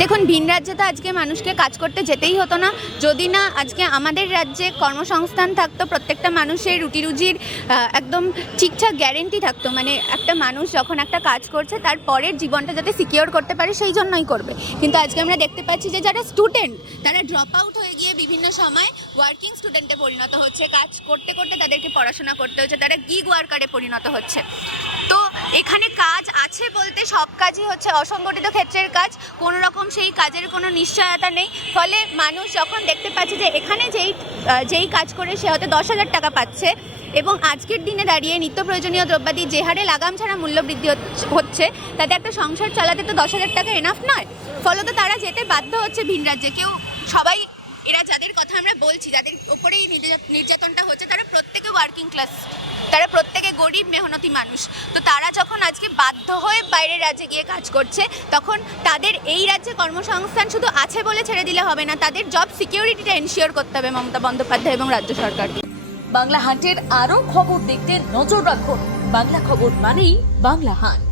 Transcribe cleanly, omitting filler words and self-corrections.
দেখুন, ভিন রাজ্যে তো আজকে মানুষকে কাজ করতে যেতেই হতো না যদি না আজকে আমাদের রাজ্যে কর্মসংস্থান থাকতো, প্রত্যেকটা মানুষের রুটি রুজির একদম ঠিকঠাক গ্যারেন্টি থাকতো। মানে একটা মানুষ যখন একটা কাজ করছে তার পরের জীবনটা যাতে সিকিওর করতে পারে সেই জন্যই করবে। কিন্তু আজকে আমরা দেখতে পাচ্ছি যে যারা স্টুডেন্ট তারা ড্রপ আউট হয়ে গিয়ে বিভিন্ন সময় ওয়ার্কিং স্টুডেন্টে পরিণত হচ্ছে, কাজ করতে করতে তাদেরকে পড়াশোনা করতে হচ্ছে, তারা গিগ ওয়ার্কারে পরিণত হচ্ছে। তো এখানে কাজ আছে বলতে সব কাজই হচ্ছে অসংগঠিত ক্ষেত্রের কাজ, কোনো রকম সেই কাজের কোনো নিশ্চয়তা নেই। ফলে মানুষ যখন দেখতে পাচ্ছে যে এখানে যেই কাজ করে সে হয়তো 10,000 টাকা পাচ্ছে, এবং আজকের দিনে দাঁড়িয়ে নিত্য প্রয়োজনীয় দ্রব্যাদি যে হারে লাগাম ছাড়া মূল্য বৃদ্ধি হচ্ছে, তাতে একটা সংসার চালাতে তো 10,000 টাকা এনাফ নয়। ফলত তারা যেতে বাধ্য হচ্ছে ভিন রাজ্যে। সবাই এরা যাদের কথা আমরা বলছি, যাদের উপরেই নির্যাতনটা হচ্ছে, তারা প্রত্যেকে ওয়ার্কিং ক্লাস, তারা প্রত্যেকে গরিব মেহনতি মানুষ। তো তারা যখন আজকে বাধ্য হয়ে বাইরের রাজ্যে গিয়ে কাজ করছে, তখন তাদের এই রাজ্যে কর্মসংস্থান শুধু আছে বলে ছেড়ে দিলে হবে না, তাদের জব সিকিউরিটিটা এনশিওর করতে হবে মমতা বন্দ্যোপাধ্যায় এবং রাজ্য সরকারকে। বাংলা হান্টের আরও খবর দেখতে নজর রাখুন। বাংলা খবর মানেই বাংলা হান্ট।